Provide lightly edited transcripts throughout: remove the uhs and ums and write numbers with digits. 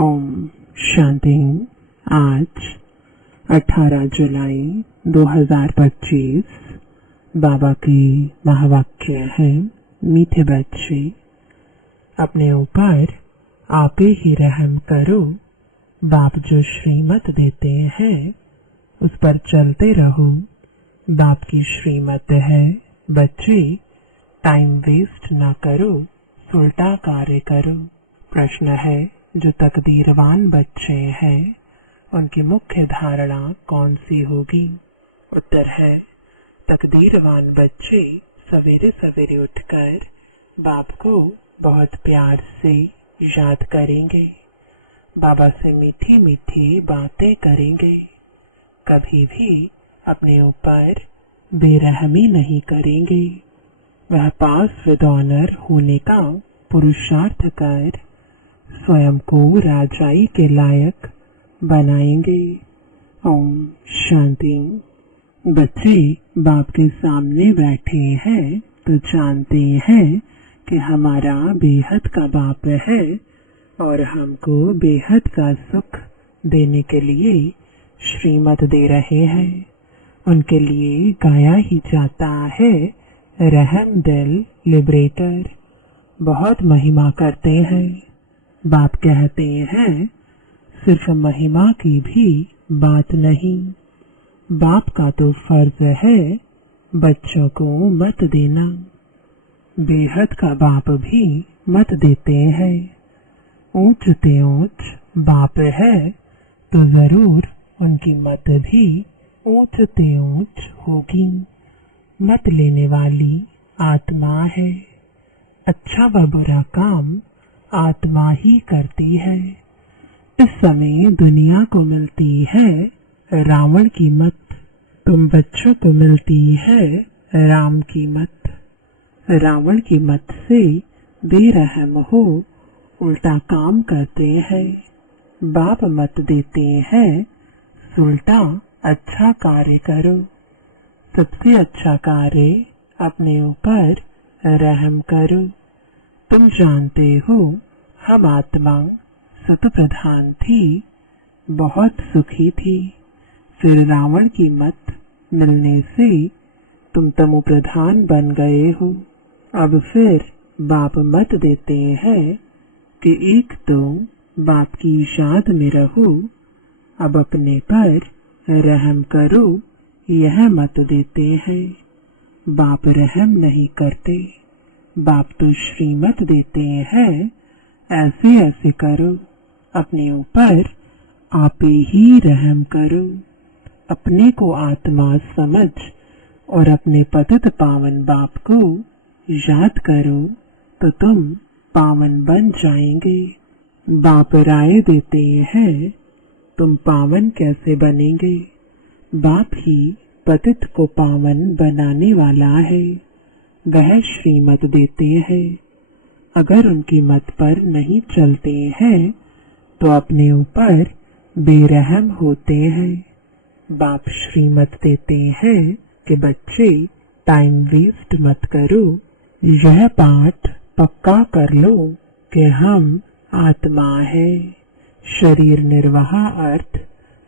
ओम शांति। आज 18 जुलाई 2025 बाबा की महावाक्य है, मीठे बच्चे अपने ऊपर आप ही रहम करो। बाप जो श्रीमत देते हैं उस पर चलते रहो। बाप की श्रीमत है बच्चे टाइम वेस्ट ना करो, उल्टा कार्य करो। प्रश्न है, जो तकदीरवान बच्चे हैं उनकी मुख्य धारणा कौन सी होगी? उत्तर है, तकदीरवान बच्चे सवेरे सवेरे उठकर बाप को बहुत प्यार से याद करेंगे, बाबा से मीठी मीठी बातें करेंगे, कभी भी अपने ऊपर बेरहमी नहीं करेंगे। वह पास विद ऑनर होने का पुरुषार्थ कर स्वयं को राजाई के लायक बनाएंगे। ओम शांति। बच्चे बाप के सामने बैठे हैं तो जानते हैं कि हमारा बेहद का बाप है और हमको बेहद का सुख देने के लिए श्रीमत दे रहे हैं। उनके लिए गाया ही जाता है, रहम दिल लिबरेटर। बहुत महिमा करते हैं। बाप कहते हैं, सिर्फ महिमा की भी बात नहीं, बाप का तो फर्ज है बच्चों को मत देना। बेहद का बाप भी मत देते हैं। ऊंच ते ऊंच बाप है तो जरूर उनकी मत भी ऊंच ते ऊंच होगी। मत लेने वाली आत्मा है। अच्छा व बुरा काम आत्मा ही करती है। इस समय दुनिया को मिलती है रावण की मत, तुम बच्चों को मिलती है राम की मत। रावण की मत से बेरहम हो, उल्टा काम करते हैं। बाप मत देते हैं, उल्टा अच्छा कार्य करो। सबसे अच्छा कार्य अपने ऊपर रहम करो। तुम जानते हो, हम आत्मा सत प्रधान थी, बहुत सुखी थी। फिर रावण की मत मिलने से तुम तमो प्रधान बन गए हो। अब फिर बाप मत देते हैं कि एक तो बाप की याद में रहो, अब अपने पर रहम करो, यह मत देते हैं। बाप रहम नहीं करते। बाप तो श्रीमत देते हैं, ऐसे ऐसे करो, अपने ऊपर आप ही रहम करो। अपने को आत्मा समझ और अपने पतित पावन बाप को याद करो तो तुम पावन बन जाएंगे। बाप राय देते हैं, तुम पावन कैसे बनेंगे? बाप ही पतित को पावन बनाने वाला है। वह श्रीमत देते हैं। अगर उनकी मत पर नहीं चलते हैं तो अपने ऊपर बेरहम होते हैं। बाप श्रीमत देते हैं कि बच्चे टाइम वेस्ट मत करो। यह पाठ पक्का कर लो कि हम आत्मा है। शरीर निर्वाह अर्थ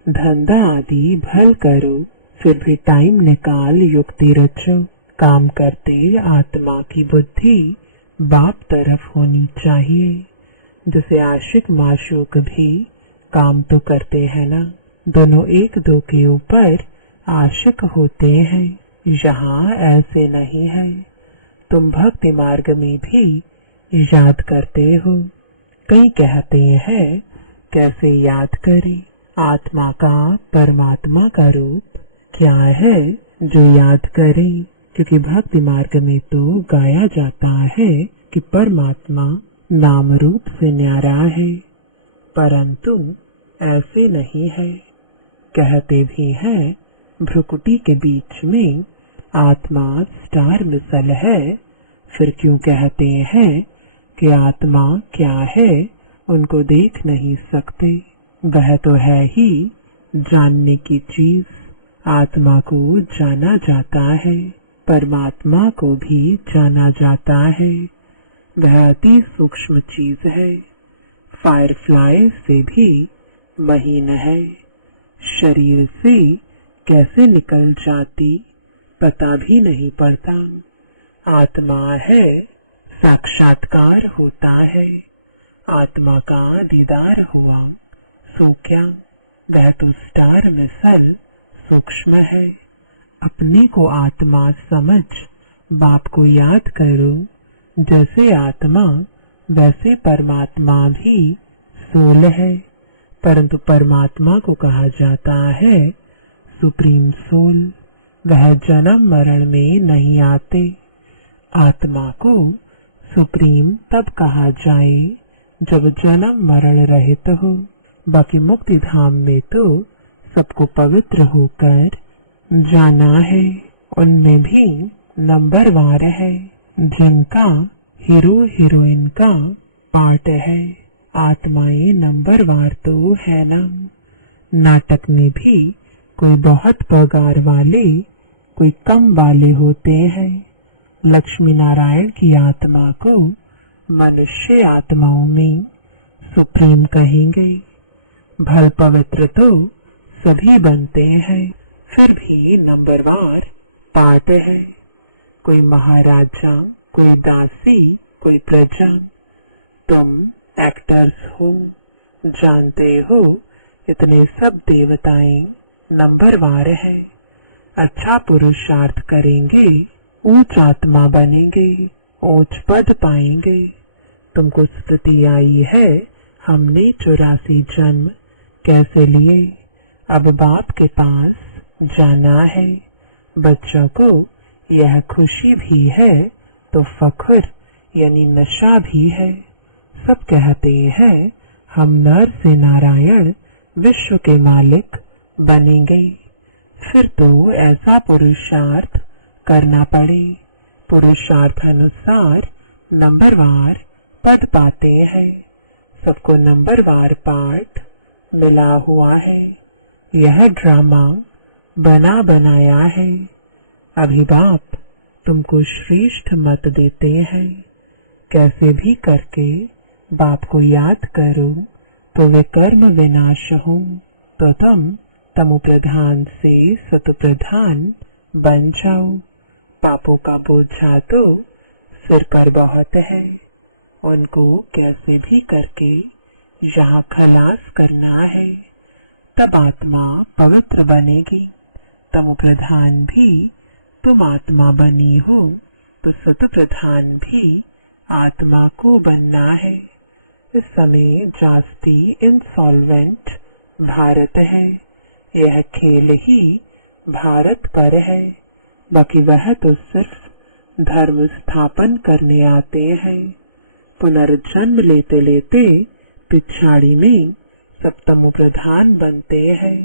धंधा आदि भल करो, फिर भी टाइम निकाल युक्ति रचो। काम करते आत्मा की बुद्धि बाप तरफ होनी चाहिए। जैसे आशिक माशूक भी काम तो करते हैं ना, दोनों एक दो के ऊपर आशिक होते हैं। यहाँ ऐसे नहीं है। तुम भक्ति मार्ग में भी याद करते हो। कई कहते हैं, कैसे याद करें? आत्मा का परमात्मा का रूप क्या है जो याद करें? क्योंकि भक्ति मार्ग में तो गाया जाता है कि परमात्मा नाम रूप से न्यारा है, परंतु ऐसे नहीं है। कहते भी हैं, भ्रुकुटी के बीच में आत्मा स्टार मिसल है। फिर क्यों कहते हैं कि आत्मा क्या है उनको देख नहीं सकते? वह तो है ही जानने की चीज। आत्मा को जाना जाता है, परमात्मा को भी जाना जाता है। वह अति सूक्ष्म चीज है। फायरफ्लाई से भी महीन है। शरीर से कैसे निकल जाती पता भी नहीं पड़ता। आत्मा है, साक्षात्कार होता है। आत्मा का दीदार हुआ, सो क्या, वह तो स्टार मिसल सूक्ष्म है। अपने को आत्मा समझ बाप को याद करो। जैसे आत्मा वैसे परमात्मा भी सोल है, परंतु परमात्मा को कहा जाता है सुप्रीम सोल। वह जन्म मरण में नहीं आते। आत्मा को सुप्रीम तब कहा जाए जब जन्म मरण रहित हो। बाकी मुक्ति धाम में तो सबको पवित्र होकर जाना है। उनमें भी नंबरवार है, जिनका हीरो हीरोइन का पार्ट है। आत्माएं नंबरवार तो है ना। नाटक में भी कोई बहुत पगार वाले, कोई कम वाले होते हैं। लक्ष्मी नारायण की आत्मा को मनुष्य आत्माओं में सुप्रीम कहेंगे। भल पवित्र तो सभी बनते हैं, फिर भी नंबरवार पार्ट है। कोई महाराजा, कोई दासी, कोई प्रजा। तुम एक्टर्स हो, जानते हो इतने सब देवताएं नंबरवार है। अच्छा पुरुषार्थ करेंगे, ऊंच आत्मा बनेंगे, ऊंच पद पाएंगे। तुमको स्मृति आई है हमने 84 जन्म कैसे लिए। अब बाप के पास जाना है। बच्चों को यह खुशी भी है तो फख्र यानी नशा भी है। सब कहते हैं हम नर से नारायण विश्व के मालिक बनेंगे। फिर तो ऐसा पुरुषार्थ करना पड़े। पुरुषार्थ अनुसार नंबरवार पद पाते हैं। सबको नंबरवार पार्ट मिला हुआ है। यह ड्रामा बना बनाया है। अभी बाप तुमको श्रेष्ठ मत देते हैं। कैसे भी करके बाप को याद करो तो वे कर्म विनाश हो, तो तुम तमो प्रधान से सतो प्रधान बन जाओ। पापों का बोझा तो सिर पर बहुत है। उनको कैसे भी करके यहाँ खलास करना है। तब आत्मा पवित्र बनेगी। तमो प्रधान भी तुम आत्मा बनी हो तो सत प्रधान भी आत्मा को बनना है। इस समय जास्ती इंसॉल्वेंट भारत है। यह खेल ही भारत पर है। बाकी वह तो सिर्फ धर्म स्थापन करने आते हैं। पुनर्जन्म लेते लेते पिछाड़ी में सप्तमो प्रधान बनते हैं।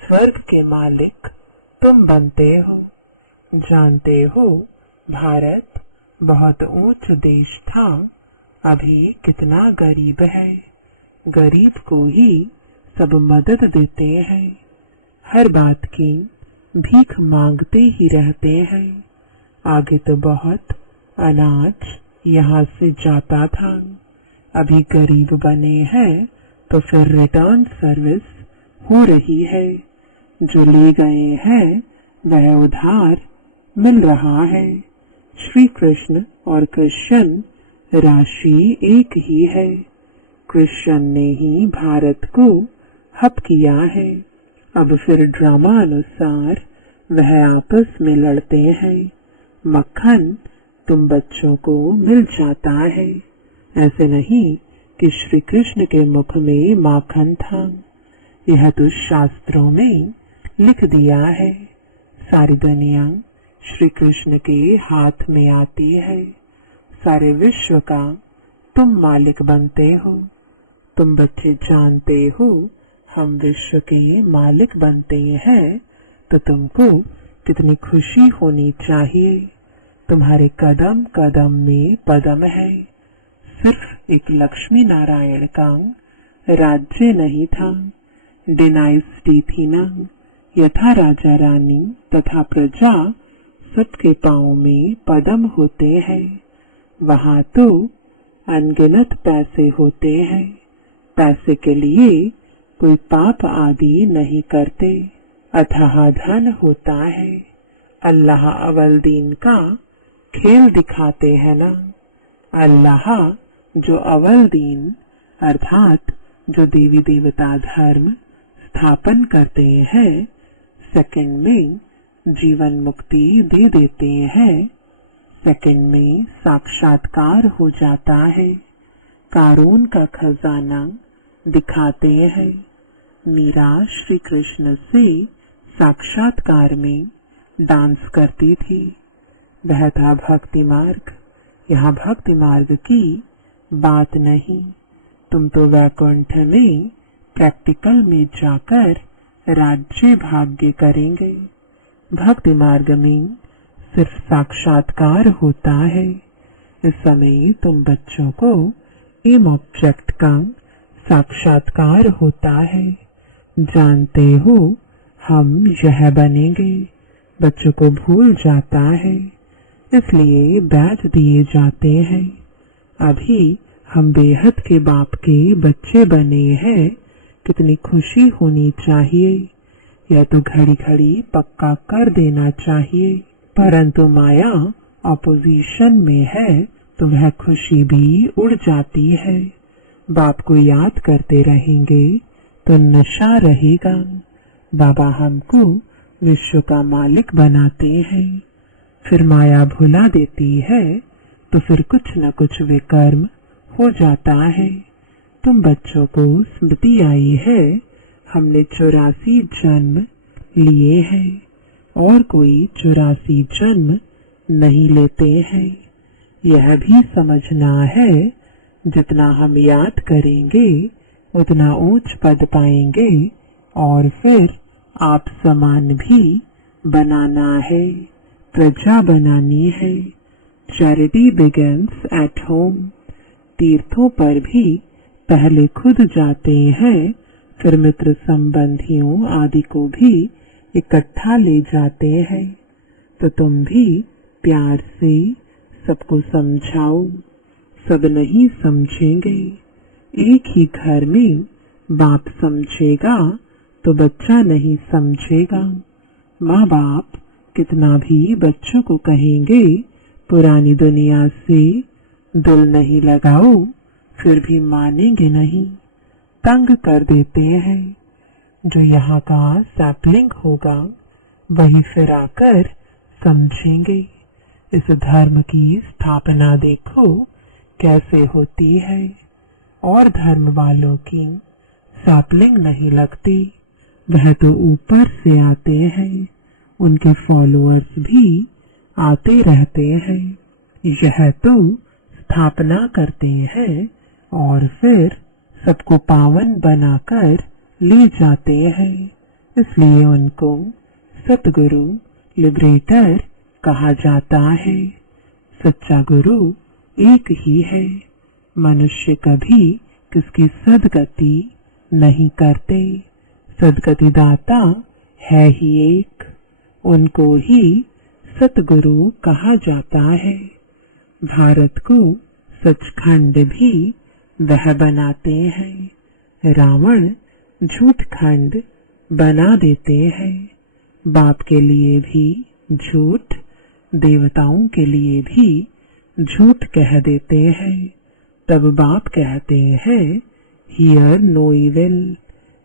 स्वर्ग के मालिक तुम बनते हो। जानते हो भारत बहुत ऊंच देश था, अभी कितना गरीब है। गरीब को ही सब मदद देते हैं। हर बात की भीख मांगते ही रहते हैं। आगे तो बहुत अनाज यहाँ से जाता था। अभी गरीब बने हैं तो फिर रिटर्न सर्विस हो रही है। जो ले गए हैं वह उधार मिल रहा है। श्री कृष्ण और कृष्ण राशि एक ही है। कृष्ण ने ही भारत को हप किया है। अब फिर ड्रामा अनुसार वह आपस में लड़ते हैं। मक्खन तुम बच्चों को मिल जाता है। ऐसे नहीं कि श्री कृष्ण के मुख में माखन था। यह तो शास्त्रों में लिख दिया है। सारी दुनिया श्री कृष्ण के हाथ में आती है। सारे विश्व का तुम मालिक बनते हो। तुम बच्चे जानते हो हम विश्व के मालिक बनते हैं तो तुमको कितनी खुशी होनी चाहिए। तुम्हारे कदम कदम में पदम है। सिर्फ एक लक्ष्मी नारायण का राज्य नहीं था, डिनाइस्टी थी ना। यथा राजा रानी तथा प्रजा सबके पांव में पदम होते हैं, वहाँ तो अनगिनत पैसे होते हैं। पैसे के लिए कोई पाप आदि नहीं करते। अथाह धन होता है। अल्लाह अव्वल दीन का खेल दिखाते हैं ना। अल्लाह जो अव्वल दीन अर्थात जो देवी देवता धर्म स्थापन करते हैं, सेकंड में जीवन मुक्ति दे देते हैं, सेकंड में साक्षात्कार हो जाता है, कारून का खजाना दिखाते हैं। मीरा श्री कृष्ण से साक्षात्कार में डांस करती थी। वह था भक्ति मार्ग। यहाँ भक्ति मार्ग की बात नहीं। तुम तो वैकुंठ में प्रैक्टिकल में जाकर राज्य भाग्य करेंगे। भक्ति मार्ग में सिर्फ साक्षात्कार होता है। इस समय तुम बच्चों को एम ऑब्जेक्ट का साक्षात्कार होता है। जानते हो हम यह बनेंगे। बच्चों को भूल जाता है, इसलिए बैज दिए जाते हैं। अभी हम बेहद के बाप के बच्चे बने हैं। कितनी खुशी होनी चाहिए। यह तो घड़ी घड़ी पक्का कर देना चाहिए। परंतु माया ऑपोजिशन में है तो वह खुशी भी उड़ जाती है। बाप को याद करते रहेंगे तो नशा रहेगा। बाबा हमको विश्व का मालिक बनाते हैं, फिर माया भुला देती है तो फिर कुछ न कुछ विकर्म हो जाता है। तुम बच्चों को स्मृति आई है, हमने 84 जन्म लिए हैं और कोई 84 जन्म नहीं लेते हैं। यह भी समझना है जितना हम याद करेंगे उतना ऊंच पद पाएंगे और फिर आप समान भी बनाना है, प्रजा बनानी है। Charity begins at home. तीर्थों पर भी पहले खुद जाते हैं, फिर मित्र संबंधियों आदि को भी इकट्ठा ले जाते हैं। तो तुम भी प्यार से सबको समझाओ। सब नहीं समझेंगे। एक ही घर में बाप समझेगा तो बच्चा नहीं समझेगा। माँ बाप कितना भी बच्चों को कहेंगे पुरानी दुनिया से दिल नहीं लगाओ, फिर भी मानेंगे नहीं, तंग कर देते हैं। जो यहाँ का सैपलिंग होगा वही फिर आकर समझेंगे। इस धर्म की स्थापना देखो कैसे होती है और धर्म वालों की सैपलिंग नहीं लगती। वह तो ऊपर से आते हैं, उनके फॉलोअर्स भी आते रहते हैं। यह तो स्थापना करते हैं और फिर सबको पावन बनाकर ले जाते हैं। इसलिए उनको सतगुरु लिबरेटर कहा जाता है। सच्चा गुरु एक ही है। मनुष्य कभी किसकी सदगति नहीं करते। सदगति दाता है ही एक, उनको ही सतगुरु कहा जाता है। भारत को सचखंड भी वह बनाते हैं। रावण झूठ खंड बना देते हैं। बाप के लिए भी झूठ, देवताओं के लिए भी झूठ कह देते हैं। तब बाप कहते हैं हियर नो इविल।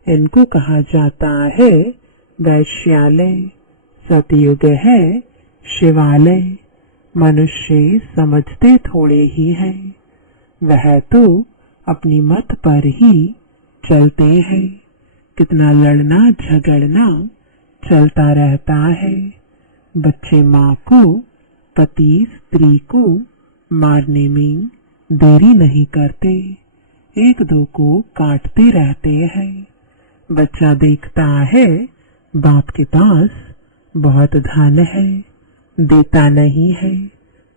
इनको कहा जाता है वैश्यालय। सतयुग है शिवालय। मनुष्य समझते थोड़े ही हैं। वह तो अपनी मत पर ही चलते हैं। कितना लड़ना झगड़ना चलता रहता है। बच्चे माँ को, पति स्त्री को मारने में देरी नहीं करते, एक दो को काटते रहते हैं। बच्चा देखता है बाप के पास बहुत धन है, देता नहीं है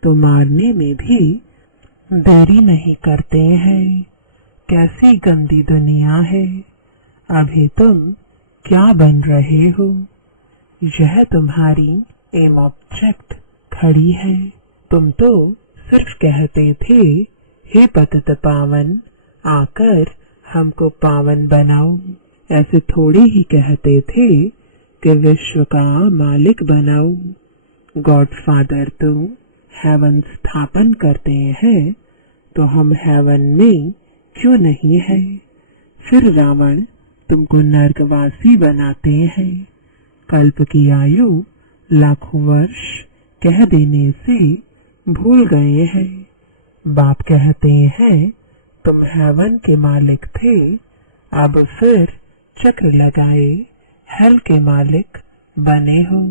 तो मारने में भी देरी नहीं करते हैं। कैसी गंदी दुनिया है। अभी तुम क्या बन रहे हो? यह तुम्हारी एम ऑब्जेक्ट खड़ी है। तुम तो सिर्फ कहते थे हे पतित पावन आकर हमको पावन बनाओ। ऐसे थोड़े ही कहते थे कि विश्व का मालिक बनाओ। गॉडफादर तो हेवन स्थापन करते हैं, तो हम हेवन में क्यों नहीं है? फिर रावण तुमको नरकवासी बनाते हैं। कल्प की आयु लाखों वर्ष कह देने से भूल गए हैं। बाप कहते हैं तुम हेवन के मालिक थे, अब फिर चक्र लगाए हेल के मालिक बने हो।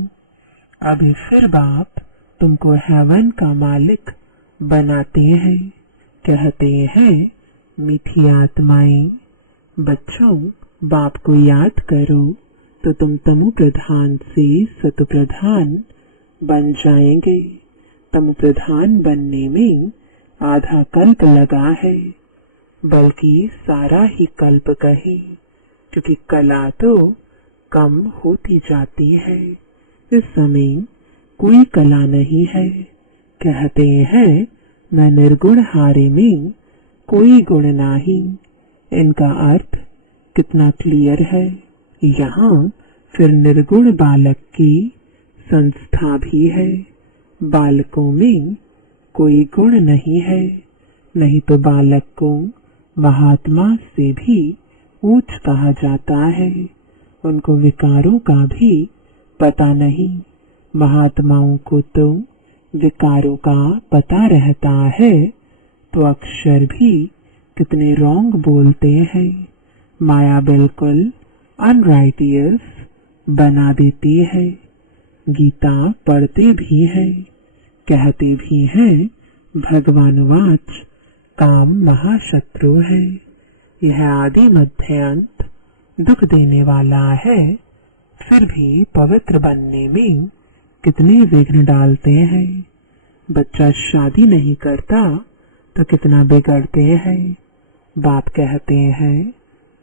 अभी फिर बाप तुमको हेवन का मालिक बनाते हैं। कहते हैं मीठी आत्माएं, बच्चों बाप को याद करो तो तुम तमु प्रधान से सतु प्रधान बन जाएंगे। तमु प्रधान बनने में आधा कल्प लगा है, बल्कि सारा ही कल्प कहे, क्योंकि कला तो कम होती जाती है। इस समय कोई कला नहीं है। कहते हैं मैं निर्गुण हारे में कोई गुण नहीं। इनका अर्थ कितना क्लियर है। यहाँ फिर निर्गुण बालक की संस्था भी है। बालकों में कोई गुण नहीं है, नहीं तो बालक को महात्मा से भी ऊंच कहा जाता है। उनको विकारों का भी पता नहीं। महात्माओं को तो विकारों का पता रहता है, तो अक्षर भी कितने रॉन्ग बोलते हैं। माया बिल्कुल अनराइटियस बना देती है। गीता पढ़ते भी हैं, कहते भी हैं भगवानवाच काम महाशत्रु है। यह आदि मध्य अंत दुख देने वाला है, फिर भी पवित्र बनने में कितने विघ्न डालते हैं। बच्चा शादी नहीं करता तो कितना बिगड़ते हैं। बाप कहते हैं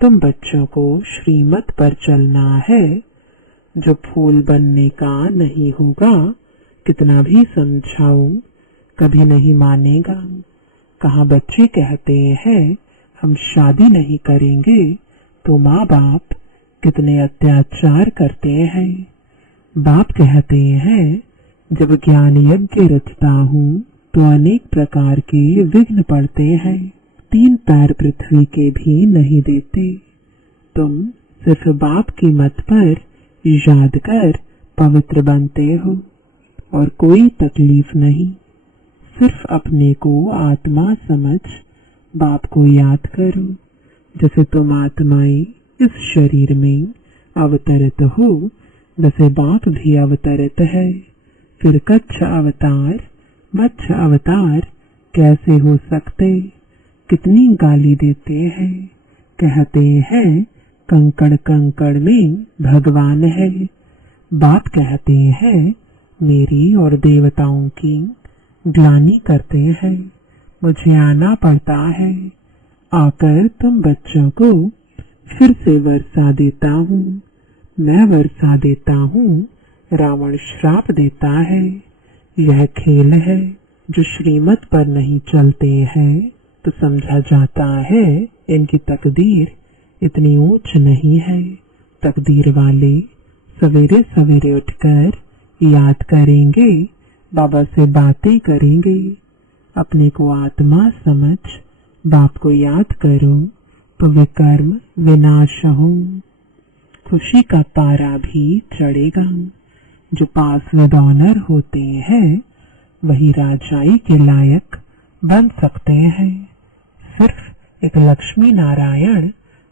तुम बच्चों को श्रीमत पर चलना है। जो फूल बनने का नहीं होगा, कितना भी समझाऊं कभी नहीं मानेगा। कहाँ बच्चे कहते हैं हम शादी नहीं करेंगे, तो माँ बाप कितने अत्याचार करते हैं। बाप कहते हैं जब ज्ञान यज्ञ रचता हूँ तो अनेक प्रकार के विघ्न पड़ते हैं। 3 पैर पृथ्वी के भी नहीं देते। तुम सिर्फ बाप की मत पर याद कर पवित्र बनते हो और कोई तकलीफ नहीं। सिर्फ अपने को आत्मा समझ बाप को याद करो। जैसे तुम आत्माएं इस शरीर में अवतरित हो, वैसे बाप भी अवतरित है। फिर कच्छ अवतार मत्स्य अवतार कैसे हो सकते? कितनी गाली देते हैं। कहते हैं कंकड़ कंकड़ में भगवान है। बाप कहते हैं मेरी और देवताओं की ग्लानि करते हैं, मुझे आना पड़ता है। आकर तुम बच्चों को फिर से वर्षा देता हूँ। मैं वर्षा देता हूँ, रावण श्राप देता है। यह खेल है। जो श्रीमत पर नहीं चलते हैं तो समझा जाता है इनकी तकदीर इतनी ऊंच नहीं है। तकदीर वाले सवेरे सवेरे उठकर याद करेंगे, बाबा से बातें करेंगे। अपने को आत्मा समझ बाप को याद करो तो विकर्म विनाश हो। खुशी का पारा भी चढ़ेगा। जो पास विद ऑनर होते हैं वही राजाई के लायक बन सकते हैं। सिर्फ एक लक्ष्मी नारायण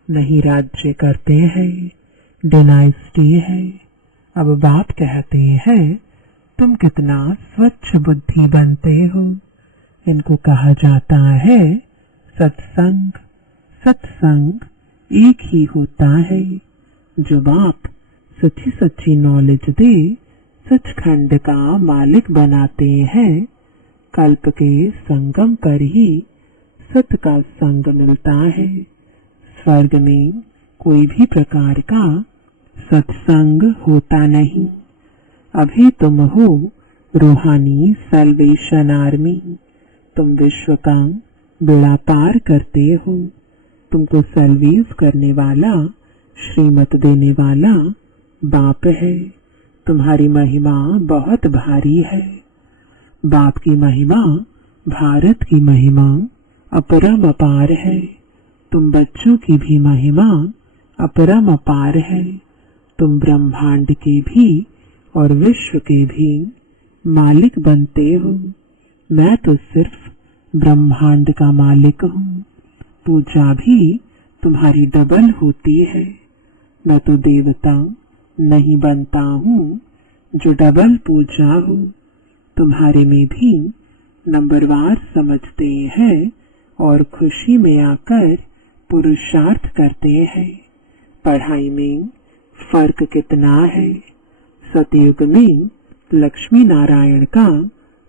नहीं राज्य करते हैं, डिनाइस्टी है। अब बाप कहते हैं तुम कितना स्वच्छ बुद्धि बनते हो। इनको कहा जाता है सत्संग। सत्संग एक ही होता है। जो बाप सच्ची सच्ची नॉलेज दे, सचखंड का मालिक बनाते हैं। कल्प के संगम पर ही सत का संग मिलता है। स्वर्ग में कोई भी प्रकार का सत्संग होता नहीं। अभी तुम हो रूहानी सल्वेशन आर्मी। तुम विश्व का बेड़ा पार करते हो। तुमको सर्विस करने वाला, श्रीमत देने वाला बाप है। तुम्हारी महिमा बहुत भारी है। बाप की महिमा, भारत की महिमा अपरम अपार है। तुम बच्चों की भी महिमा अपरम अपार है। तुम ब्रह्मांड के भी और विश्व के भी मालिक बनते हो। मैं तो सिर्फ ब्रह्मांड का मालिक हूँ। पूजा भी तुम्हारी डबल होती है। मैं तो देवता नहीं बनता हूँ जो डबल पूजा हो। तुम्हारे में भी नंबरवार समझते हैं और खुशी में आकर पुरुषार्थ करते हैं। पढ़ाई में फर्क कितना है। सतयुग में लक्ष्मी नारायण का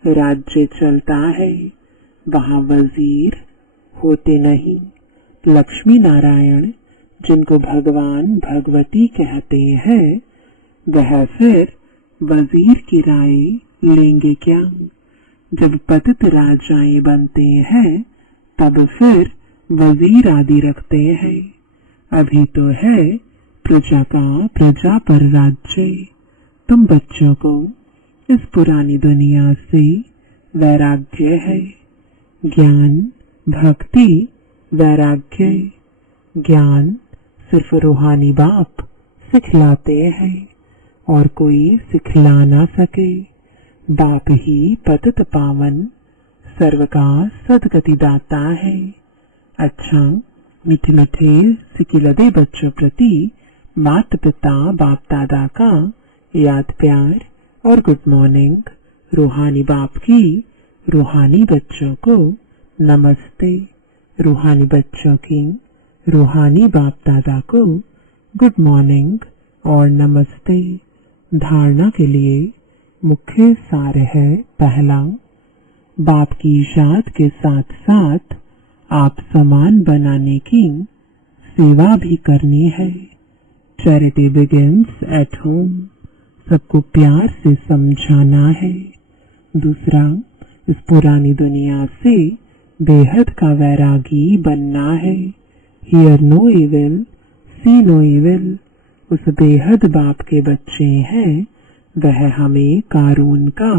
राज्य चलता है। वहाँ वजीर होते नहीं। लक्ष्मी नारायण जिनको भगवान भगवती कहते हैं, वह फिर वजीर की राय लेंगे क्या? जब पतित राजाएं बनते हैं तब फिर वजीर आदि रखते हैं। अभी तो है प्रजा का प्रजा पर राज्य। तुम बच्चों को इस पुरानी दुनिया से वैराग्य है। ज्ञान, भक्ति, वैराग्य। ज्ञान सिर्फ रूहानी बाप सिखलाते हैं और कोई सिखला ना सके। बाप ही पतित पावन सर्व का सदगति दाता है। अच्छा, मीठे मीठे सिकिलदे बच्चों प्रति माता पिता बाप दादा का याद प्यार और गुड मॉर्निंग। रूहानी बाप की रूहानी बच्चों को नमस्ते। रूहानी बच्चों की रूहानी बाप दादा को गुड मॉर्निंग और नमस्ते। धारणा के लिए मुख्य सार है। पहला, बाप की इजाज़त के साथ साथ आप समान बनाने की सेवा भी करनी है। Charity begins at home. सबको प्यार से समझाना है। दूसरा, इस पुरानी दुनिया से बेहद का वैरागी बनना है। Hear no evil, see no evil. उस बेहद बाप के बच्चे हैं, वह हमें कारून का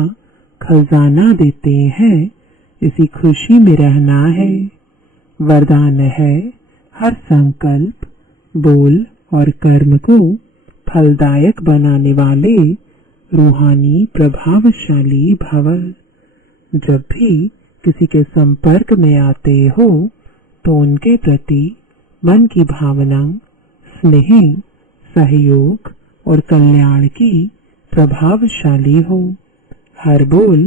खजाना देते हैं। इसी खुशी में रहना है। वरदान है, हर संकल्प, बोल और कर्म को फलदायक बनाने वाले रूहानी प्रभावशाली भव। जब भी किसी के संपर्क में आते हो तो उनके प्रति मन की भावना स्नेह, सहयोग और कल्याण की प्रभावशाली हो। हर बोल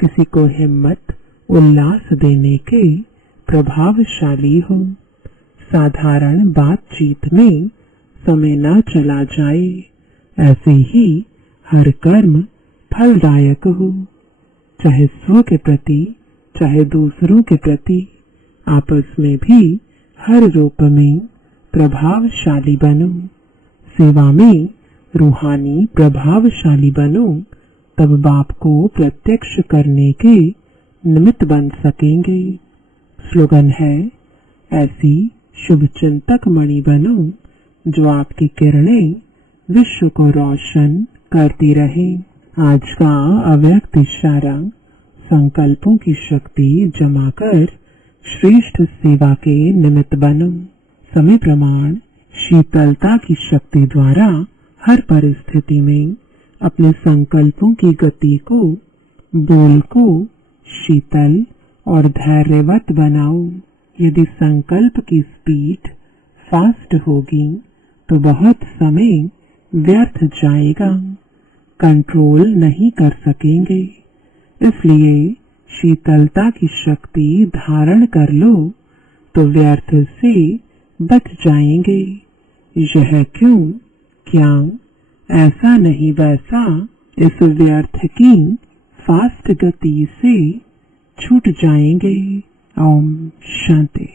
किसी को हिम्मत, उल्लास देने के प्रभावशाली हो। साधारण बातचीत में समय न चला जाए। ऐसे ही हर कर्म फलदायक हो। चाहे स्व के प्रति, चाहे दूसरों के प्रति, आपस में भी हर रूप में प्रभावशाली बनो। सेवा में रूहानी प्रभावशाली बनो, तब बाप को प्रत्यक्ष करने के निमित्त बन सकेंगे। स्लोगन है, ऐसी शुभ चिंतक मणि बनो जो आपकी किरणें विश्व को रोशन करती रहे। आज का अव्यक्त इशारा, संकल्पों की शक्ति जमा कर श्रेष्ठ सेवा के निमित्त बनो। समय प्रमाण, शीतलता की शक्ति द्वारा हर परिस्थिति में अपने संकल्पों की गति को, बोल को शीतल और धैर्यवत बनाओ। यदि संकल्प की स्पीड फास्ट होगी तो बहुत समय व्यर्थ जाएगा, कंट्रोल नहीं कर सकेंगे। इसलिए शीतलता की शक्ति धारण कर लो तो व्यर्थ से बच जाएंगे। यह क्यों, क्या, ऐसा नहीं वैसा, इस व्यर्थ की फास्ट गति से छूट जाएंगे। ओम शांति।